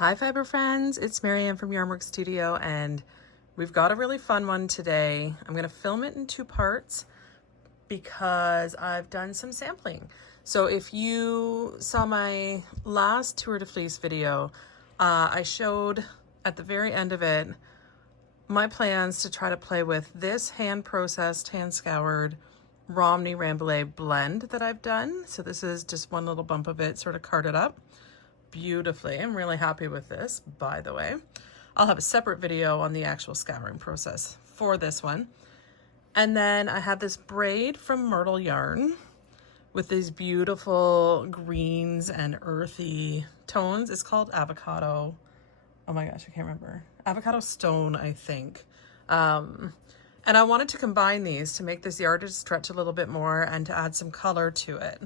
Hi fiber friends, it's Marianne from Yarnworks Studio and we've got a really fun one today. I'm going to film it in two parts because I've done some sampling. So if you saw my last Tour de Fleece video, I showed at the very end of it my plans to try to play with this hand-processed, hand-scoured Romney Rambouillet blend that I've done. So this is just one little bump of it sort of carded up beautifully. I'm really happy with this, by the way. I'll have a separate video on the actual scouring process for this one. And then I have this braid from Myrtle Yarn with these beautiful greens and earthy tones. It's called Avocado. Oh my gosh, I can't remember. Avocado Stone, I think. And I wanted to combine these to make this yardage stretch a little bit more and to add some color to it.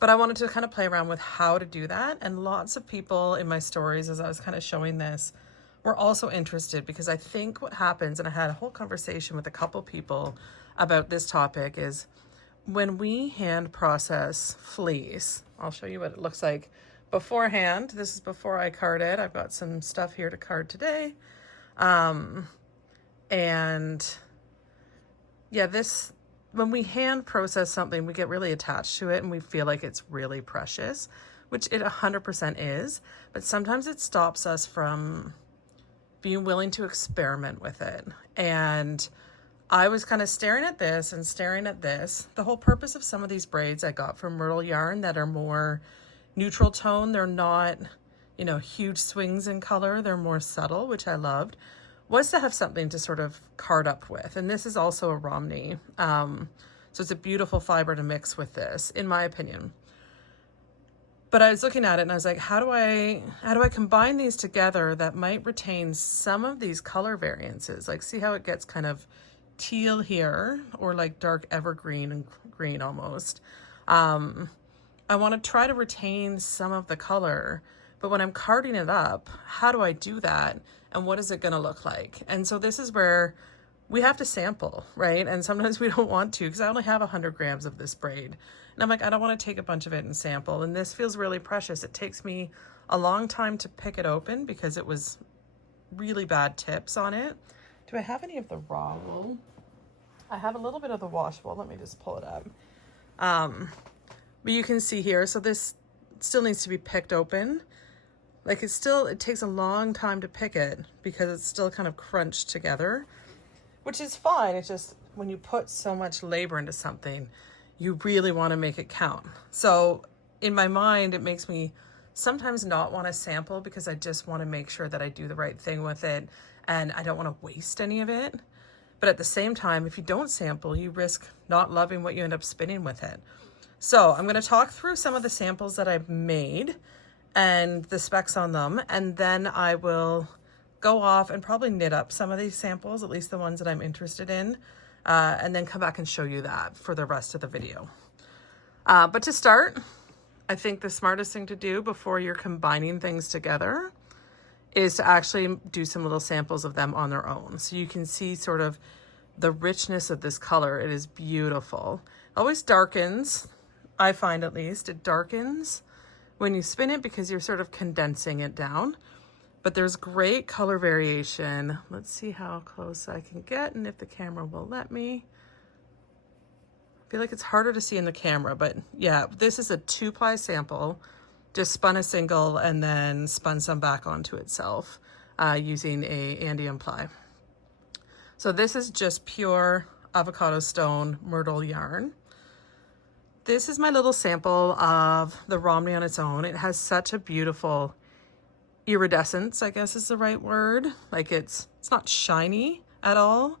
But I wanted to kind of play around with how to do that. And lots of people in my stories, as I was kind of showing this, were also interested because I think what happens, and I had a whole conversation with a couple people about this topic, is when we hand process fleece, I'll show you what it looks like beforehand. This is before I card it. I've got some stuff here to card today. And yeah, when we hand process something, we get really attached to it and we feel like it's really precious, which it 100% is, but sometimes it stops us from being willing to experiment with it. And I was kind of staring at this and staring at this. The whole purpose of some of these braids I got from Myrtle Yarn that are more neutral tone, they're not, you know, huge swings in color, they're more subtle, which I loved, was to have something to sort of card up with. And this is also a Romney. So it's a beautiful fiber to mix with this, in my opinion. But I was looking at it and I was like, how do I combine these together that might retain some of these color variances? Like, see how it gets kind of teal here, or like dark evergreen and green almost. I want to try to retain some of the color, but when I'm carding it up, how do I do that? And what is it going to look like? And so this is where we have to sample, right? And sometimes we don't want to, because I only have 100 grams of this braid. And I'm like, I don't want to take a bunch of it and sample. And this feels really precious. It takes me a long time to pick it open because it was really bad tips on it. Do I have any of the raw wool? I have a little bit of the wash wool. Let me just pull it up. But you can see here, so this still needs to be picked open. Like it takes a long time to pick it because it's still kind of crunched together, which is fine. It's just when you put so much labor into something, you really want to make it count. So in my mind, it makes me sometimes not want to sample because I just want to make sure that I do the right thing with it and I don't want to waste any of it. But at the same time, if you don't sample, you risk not loving what you end up spinning with it. So I'm going to talk through some of the samples that I've made and the specs on them, and then I will go off and probably knit up some of these samples, at least the ones that I'm interested in, and then come back and show you that for the rest of the video. But to start, I think the smartest thing to do before you're combining things together is to actually do some little samples of them on their own. So you can see sort of the richness of this color. It is beautiful. It always darkens, I find at least, it darkens when you spin it because you're sort of condensing it down. But there's great color variation. Let's see how close I can get and if the camera will let me. I feel like it's harder to see in the camera, but yeah, this is a 2-ply sample. Just spun a single and then spun some back onto itself using a Andean ply. So this is just pure avocado stone Myrtle yarn. This is my little sample of the Romney on its own. It has such a beautiful iridescence, I guess is the right word. Like it's not shiny at all,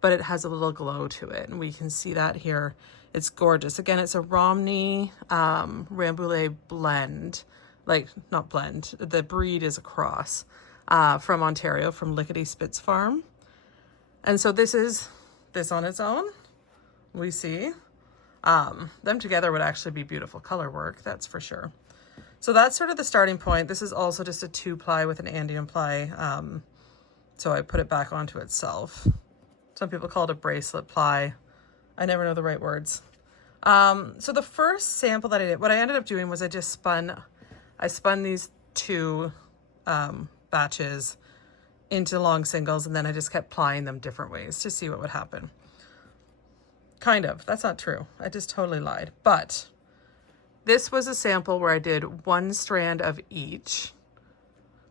but it has a little glow to it. And we can see that here. It's gorgeous. Again, it's a Romney Rambouillet blend, like not blend, the breed is a cross from Ontario, from Lickety Spitz Farm. And so this is this on its own, we see. Them together would actually be beautiful color work, that's for sure. So that's sort of the starting point. This is also just a 2-ply with an Andean ply. So I put it back onto itself. Some people call it a bracelet ply. I never know the right words. So the first sample that I did, what I ended up doing was I spun these two batches into long singles, and then I just kept plying them different ways to see what would happen. Kind of. That's not true. I just totally lied. But this was a sample where I did 1 strand of each.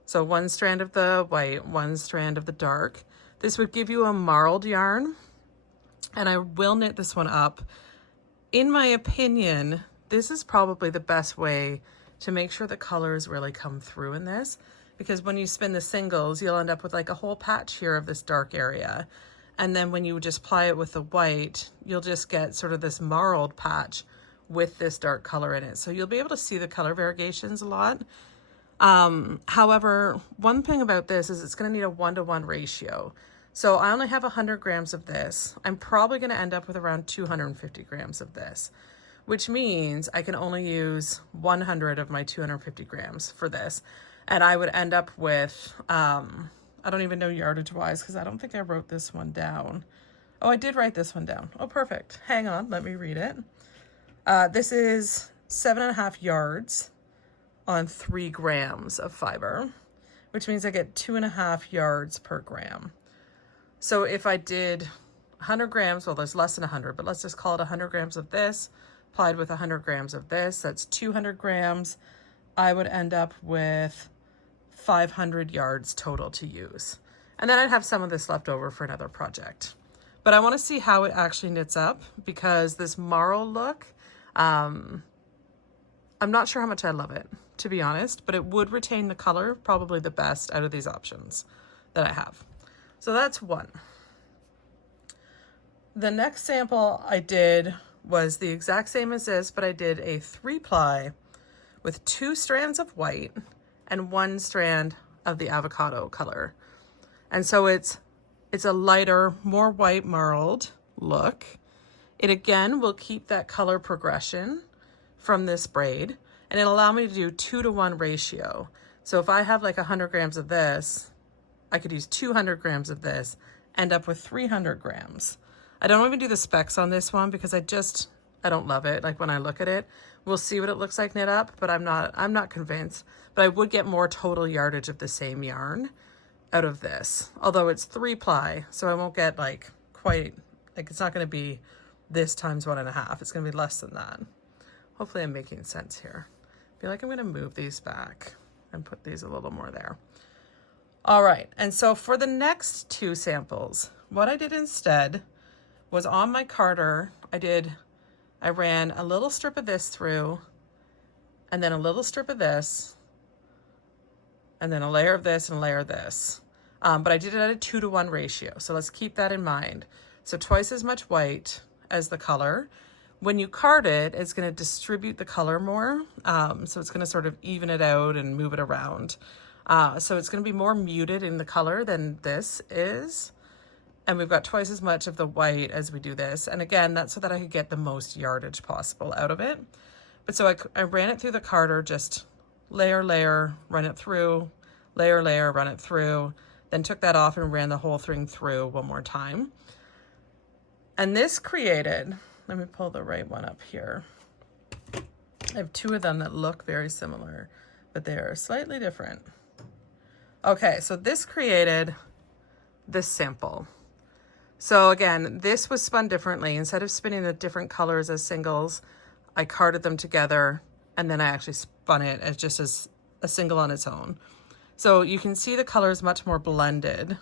So 1 strand of the white, 1 strand of the dark. This would give you a marled yarn, and I will knit this one up. In my opinion, this is probably the best way to make sure the colors really come through in this, because when you spin the singles, you'll end up with like a whole patch here of this dark area. And then when you just ply it with the white, you'll just get sort of this marled patch with this dark color in it. So you'll be able to see the color variegations a lot. However, one thing about this is it's going to need a 1-to-1 ratio. So I only have 100 grams of this. I'm probably going to end up with around 250 grams of this, which means I can only use 100 of my 250 grams for this. And I would end up with, I don't even know yardage wise, because I don't think I wrote this one down. Oh, I did write this one down. Oh, perfect. Hang on, let me read it. This is 7.5 yards on 3 grams of fiber, which means I get 2.5 yards per gram. So if I did 100 grams, well, there's less than 100, but let's just call it 100 grams of this, applied with 100 grams of this, that's 200 grams. I would end up with 500 yards total to use. And then I'd have some of this left over for another project. But I want to see how it actually knits up, because this marl look, I'm not sure how much I love it, to be honest, but it would retain the color probably the best out of these options that I have. So that's one. The next sample I did was the exact same as this, but I did a 3-ply with 2 strands of white and 1 strand of the avocado color. And so it's a lighter, more white marled look. It again will keep that color progression from this braid, and it'll allow me to do 2-to-1 ratio. So if I have like 100 grams of this, I could use 200 grams of this, end up with 300 grams. I don't even do the specs on this one because I don't love it. Like when I look at it, we'll see what it looks like knit up, but I'm not convinced. But I would get more total yardage of the same yarn out of this, although it's 3-ply, so I won't get like quite, like it's not going to be this times 1.5. It's going to be less than that. Hopefully I'm making sense here. I feel like I'm going to move these back and put these a little more there. All right, and so for the next 2 samples, what I did instead was on my carder, I ran a little strip of this through, and then a little strip of this, and then a layer of this and a layer of this. But I did it at a 2-to-1 ratio, so let's keep that in mind. So twice as much white as the color. When you card it, it's going to distribute the color more, so it's going to sort of even it out and move it around. So it's going to be more muted in the color than this is. And we've got twice as much of the white as we do this. And again, that's so that I could get the most yardage possible out of it. But so I ran it through the carder, just layer, layer, run it through, layer, layer, run it through, then took that off and ran the whole thing through one more time. And this created, let me pull the right one up here. I have 2 of them that look very similar, but they are slightly different. Okay, so this created this sample. So again, this was spun differently. Instead of spinning the different colors as singles, I carded them together, and then I actually spun it as just as a single on its own. So you can see the colors much more blended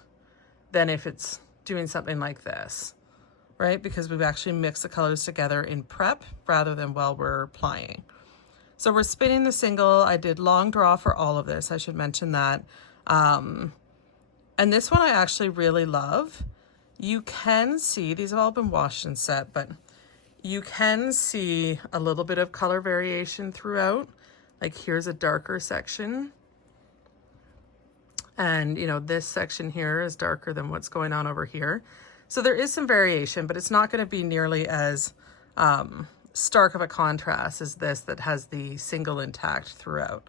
than if it's doing something like this, right? Because we've actually mixed the colors together in prep rather than while we're plying. So we're spinning the single. I did long draw for all of this. I should mention that. And this one I actually really love. You can see, these have all been washed and set, but you can see a little bit of color variation throughout. Like here's a darker section. And you know, this section here is darker than what's going on over here. So there is some variation, but it's not going to be nearly as stark of a contrast as this that has the single intact throughout.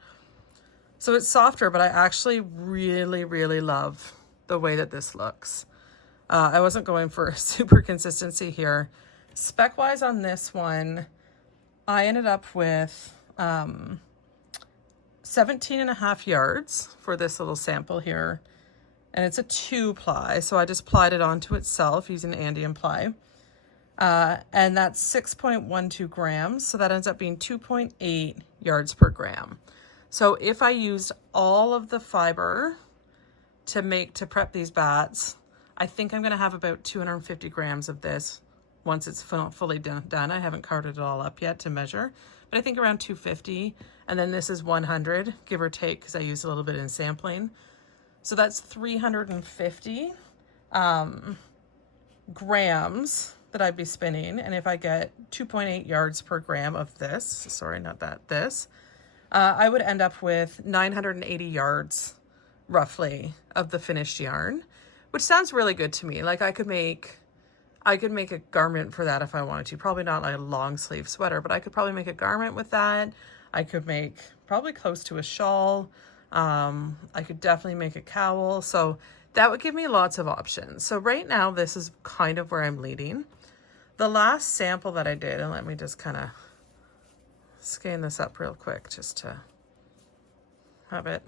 So it's softer, but I actually really, really love the way that this looks. I wasn't going for super consistency here. Spec-wise on this one, I ended up with 17.5 yards for this little sample here. And it's a 2-ply, so I just plied it onto itself using Andean ply. And that's 6.12 grams, so that ends up being 2.8 yards per gram. So if I used all of the fiber to prep these bats, I think I'm going to have about 250 grams of this once it's fully done. I haven't carved it all up yet to measure, but I think around 250. And then this is 100, give or take, because I used a little bit in sampling. So that's 350 grams that I'd be spinning. And if I get 2.8 yards per gram of this, sorry, not that, this, I would end up with 980 yards roughly of the finished yarn, which sounds really good to me. Like I could make a garment for that if I wanted to. Probably not like a long sleeve sweater, but I could probably make a garment with that. I could make probably close to a shawl. I could definitely make a cowl. So that would give me lots of options. So right now, this is kind of where I'm leading. The last sample that I did, and let me just kind of skein this up real quick just to have it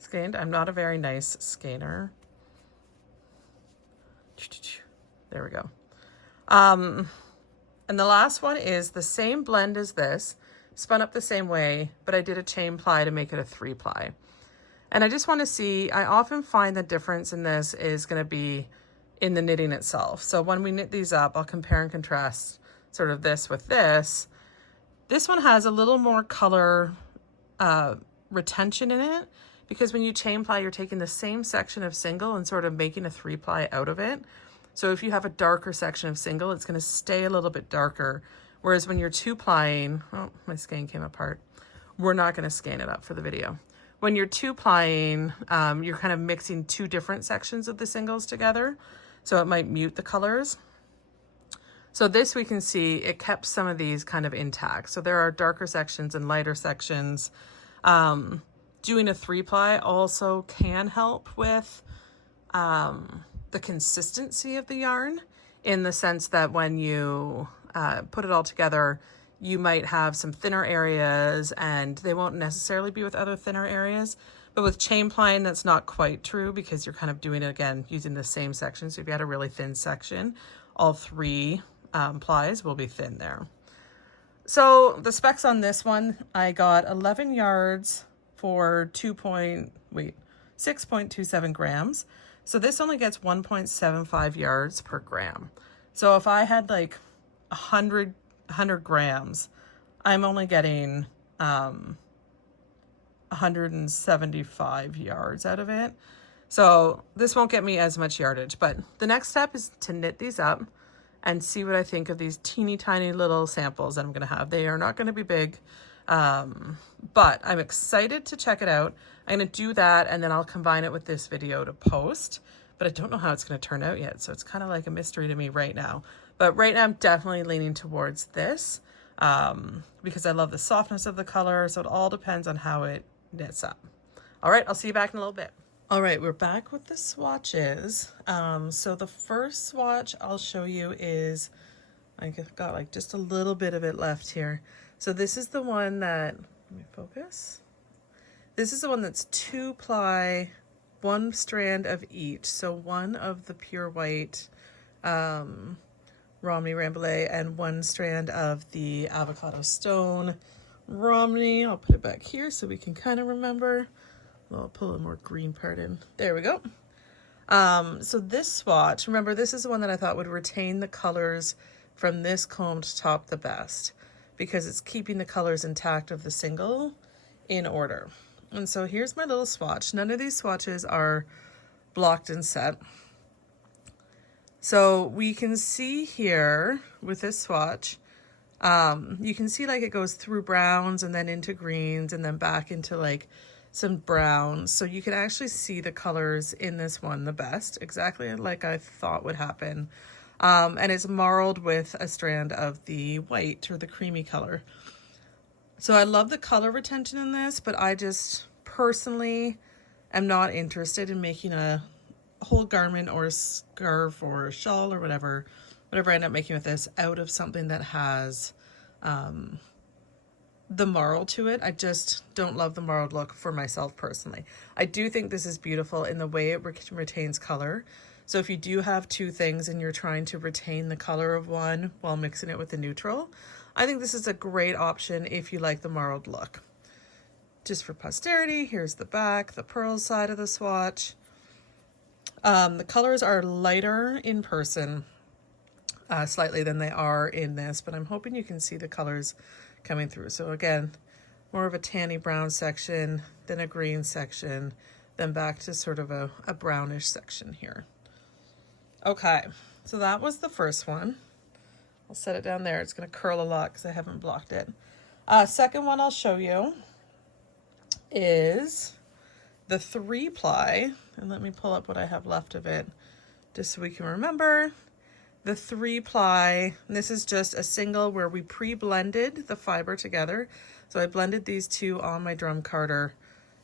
skeined. I'm not a very nice skeiner. There we go. And the last one is the same blend as this, spun up the same way, but I did a chain ply to make it a 3-ply. And I just want to see, I often find the difference in this is going to be in the knitting itself. So when we knit these up, I'll compare and contrast sort of this with this. This one has a little more color retention in it, because when you chain ply, you're taking the same section of single and sort of making a 3-ply out of it. So if you have a darker section of single, it's going to stay a little bit darker. Whereas when you're 2-plying, oh, my skein came apart. We're not going to skein it up for the video. When you're 2-plying, you're kind of mixing two different sections of the singles together. So it might mute the colors. So this we can see it kept some of these kind of intact. So there are darker sections and lighter sections. Doing a 3-ply also can help with the consistency of the yarn, in the sense that when you put it all together, you might have some thinner areas and they won't necessarily be with other thinner areas. But with chain plying, that's not quite true, because you're kind of doing it again using the same section. So if you had a really thin section, all 3 plies will be thin there. So the specs on this one, I got 11 yards for 6.27 grams. So this only gets 1.75 yards per gram. So if I had like 100 grams, I'm only getting 175 yards out of it. So this won't get me as much yardage, but the next step is to knit these up and see what I think of these teeny tiny little samples that I'm going to have. They are not going to be big, but I'm excited to check it out. I'm going to do that, and then I'll combine it with this video to post, but I don't know how it's going to turn out yet. So it's kind of like a mystery to me right now. But right now I'm definitely leaning towards this because I love the softness of the color. So it all depends on how it knits up. All right, I'll see you back in a little bit. All right, we're back with the swatches. So the first swatch I'll show you is, I got like just a little bit of it left here. So this is the one that, let me focus. This is the one that's 2-ply, 1 strand of each. So 1 of the pure white Romney Rambouillet and 1 strand of the avocado stone Romney. I'll put it back here so we can kind of remember. Well, I'll pull a more green part in. There we go. So this swatch, remember, this is the one that I thought would retain the colors from this combed top the best, because it's keeping the colors intact of the single in order. And so here's my little swatch. None of these swatches are blocked and set. So we can see here with this swatch, you can see like it goes through browns and then into greens and then back into like some browns. So you can actually see the colors in this one the best, exactly like I thought would happen. And it's marled with a strand of the white or the creamy color. So I love the color retention in this, but I just personally am not interested in making a whole garment or a scarf or a shawl or whatever I end up making with this out of something that has the marled to it. I just don't love the marled look for myself personally. I do think this is beautiful in the way it retains color. So if you do have two things and you're trying to retain the color of one while mixing it with the neutral, I think this is a great option if you like the marled look. Just for posterity, here's the back, the pearl side of the swatch. The colors are lighter in person slightly than they are in this, but I'm hoping you can see the colors coming through. So again, more of a tanny brown section, then a green section, then back to sort of a brownish section here. Okay, so that was the first one. I'll set it down there. It's going to curl a lot because I haven't blocked it. Second one I'll show you is the 3-ply, and let me pull up what I have left of it just so we can remember. The 3-ply, this is just a single where we pre-blended the fiber together. So I blended these two on my drum carder,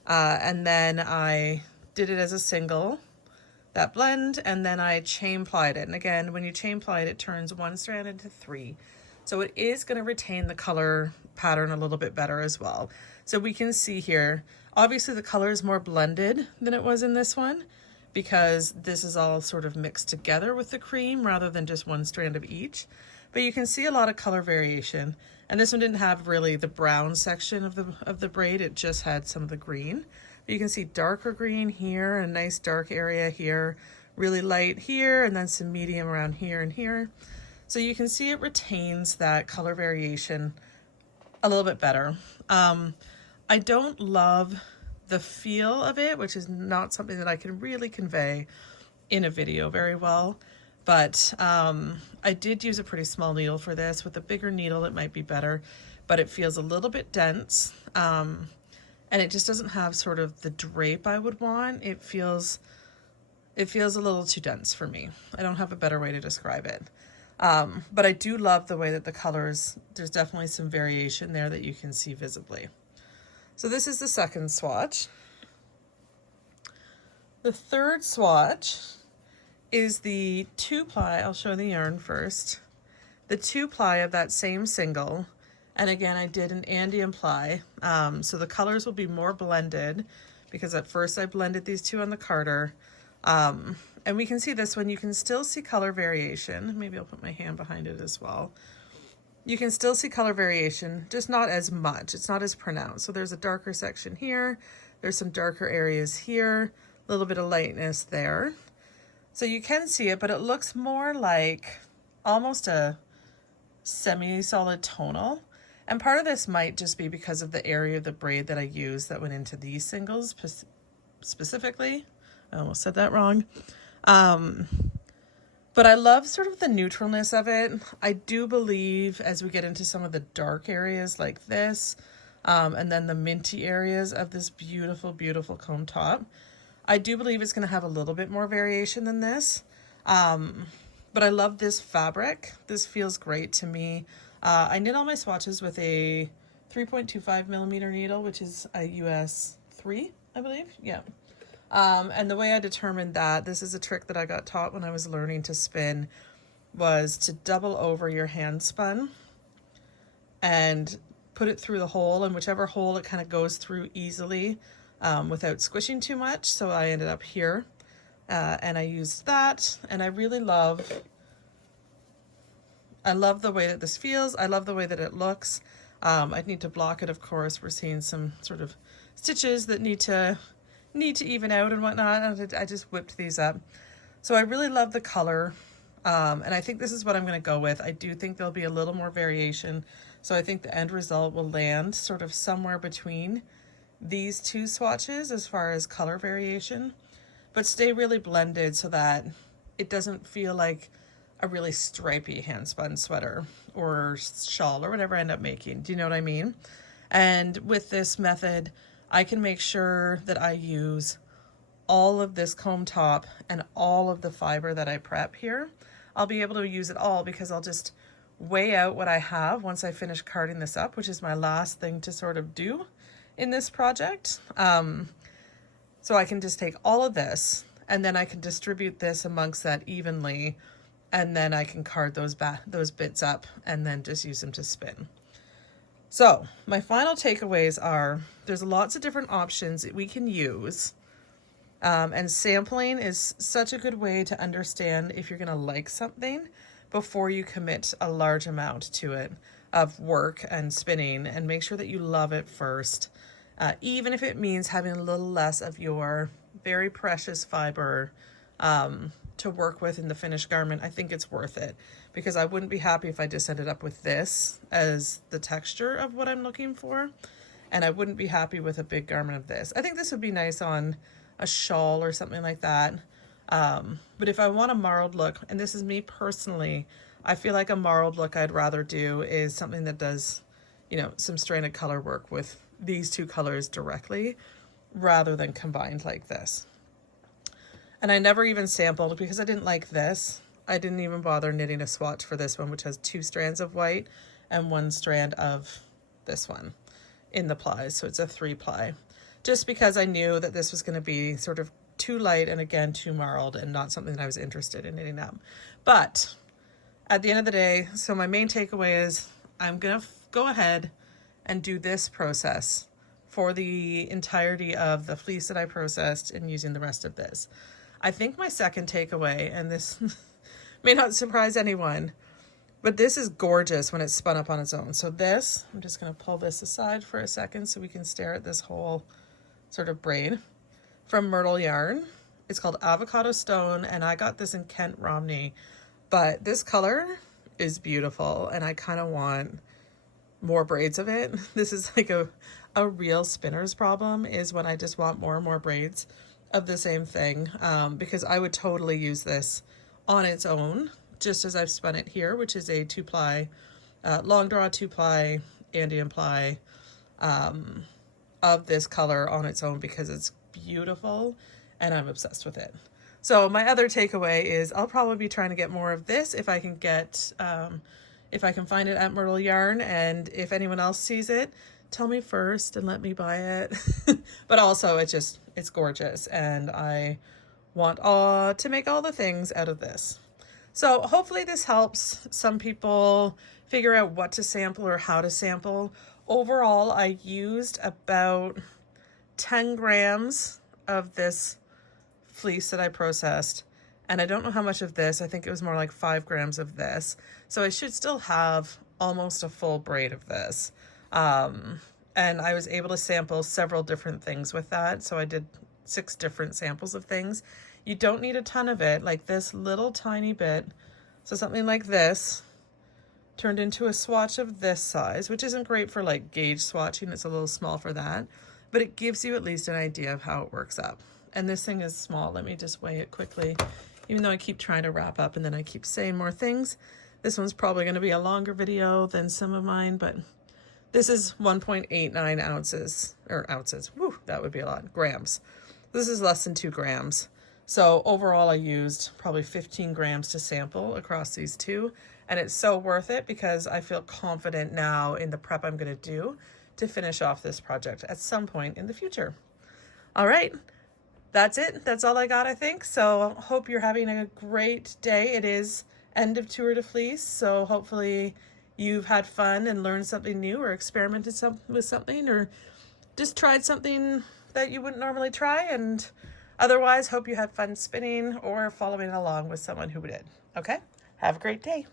and then I did it as a single, that blend, and then I chain plied it. And again, when you chain ply it, it turns one strand into 3. So it is going to retain the color pattern a little bit better as well. So we can see here, obviously the color is more blended than it was in this one, because this is all sort of mixed together with the cream rather than just one strand of each. But you can see a lot of color variation. And this one didn't have really the brown section of the braid, it just had some of the green. But you can see darker green here, a nice dark area here, really light here, and then some medium around here and here. So you can see it retains that color variation a little bit better. I don't love the feel of it, which is not something that I can really convey in a video very well. But I did use a pretty small needle for this. With a bigger needle, it might be better, but it feels a little bit dense. And it just doesn't have sort of the drape I would want. It feels a little too dense for me. I don't have a better way to describe it. But I do love the way that the colors, there's definitely some variation there that you can see visibly. So this is the second swatch. The third swatch is the 2-ply. I'll show the yarn first. The 2-ply of that same single. And again, I did an Andean ply. So the colors will be more blended because at first I blended these two on the carder. And we can see this one, you can still see color variation. Maybe I'll put my hand behind it as well. You can still see color variation, just not as much. It's not as pronounced. So there's a darker section here. There's some darker areas here, a little bit of lightness there. So you can see it, but it looks more like almost a semi-solid tonal. And part of this might just be because of the area of the braid that I used that went into these singles specifically. I almost said that wrong. But I love sort of the neutralness of it. I do believe as we get into some of the dark areas like this, and then the minty areas of this beautiful, beautiful comb top, I do believe it's going to have a little bit more variation than this. But I love this fabric. This feels great to me. I knit all my swatches with a 3.25 millimeter needle, which is a US 3, I believe. Yeah. And the way I determined that, this is a trick that I got taught when I was learning to spin, was to double over your hand spun and put it through the hole, and whichever hole it kind of goes through easily without squishing too much. So I ended up here and I used that, and I really love the way that this feels. I love the way that it looks. I'd need to block it, of course. We're seeing some sort of stitches that need to even out and whatnot. I just whipped these up. So I really love the color. And I think this is what I'm going to go with. I do think there'll be a little more variation. So I think the end result will land sort of somewhere between these two swatches as far as color variation, but stay really blended so that it doesn't feel like a really stripy hand spun sweater or shawl or whatever I end up making. Do you know what I mean? And with this method, I can make sure that I use all of this comb top and all of the fiber that I prep here. I'll be able to use it all because I'll just weigh out what I have once I finish carding this up, which is my last thing to sort of do in this project. So I can just take all of this and then I can distribute this amongst that evenly, and then I can card those bits up and then just use them to spin. So my final takeaways are there's lots of different options that we can use. And sampling is such a good way to understand if you're going to like something before you commit a large amount to it of work and spinning, and make sure that you love it first. Even if it means having a little less of your very precious fiber to work with in the finished garment, I think it's worth it, because I wouldn't be happy if I just ended up with this as the texture of what I'm looking for, and I wouldn't be happy with a big garment of this. I think this would be nice on a shawl or something like that, but if I want a marled look, and this is me personally, I feel like a marled look I'd rather do is something that does, you know, some stranded color work with these two colors directly rather than combined like this. And I never even sampled because I didn't like this. I didn't even bother knitting a swatch for this one, which has 2 strands of white and 1 strand of this one in the plies. So it's a 3-ply, just because I knew that this was going to be sort of too light and again too marled and not something that I was interested in knitting up. But at the end of the day, so my main takeaway is I'm going to go ahead and do this process for the entirety of the fleece that I processed and using the rest of this. I think my second takeaway, and this may not surprise anyone, but this is gorgeous when it's spun up on its own. So this, I'm just going to pull this aside for a second so we can stare at this whole sort of braid from Myrtle Yarn. It's called Avocado Stone, and I got this in Kent Romney, but this color is beautiful, and I kind of want more braids of it. This is like a real spinner's problem, is when I just want more and more braids of the same thing, because I would totally use this on its own, just as I've spun it here, which is a 2-ply, long draw 2-ply Andean ply of this color on its own, because it's beautiful and I'm obsessed with it. So my other takeaway is I'll probably be trying to get more of this if I can get, if I can find it at Myrtle Yarn, and if anyone else sees it, tell me first and let me buy it. But also it's gorgeous, and I want to make all the things out of this. So hopefully this helps some people figure out what to sample or how to sample. Overall, I used about 10 grams of this fleece that I processed, and I don't know how much of this. I think it was more like 5 grams of this. So I should still have almost a full braid of this. And I was able to sample several different things with that. So I did 6 different samples of things. You don't need a ton of it, like this little tiny bit. So something like this turned into a swatch of this size, which isn't great for like gauge swatching. It's a little small for that, but it gives you at least an idea of how it works up. And this thing is small. Let me just weigh it quickly. Even though I keep trying to wrap up and then I keep saying more things, this one's probably going to be a longer video than some of mine, but this is 1.89 ounces, or ounces, whew, that would be a lot, grams. This is less than 2 grams. So overall I used probably 15 grams to sample across these two, and it's so worth it because I feel confident now in the prep I'm going to do to finish off this project at some point in the future. All right, that's it. That's all I got, I think. So hope you're having a great day. It is end of Tour de Fleece, so hopefully you've had fun and learned something new, or experimented with something, or just tried something that you wouldn't normally try. And otherwise, hope you had fun spinning or following along with someone who did. Okay, have a great day.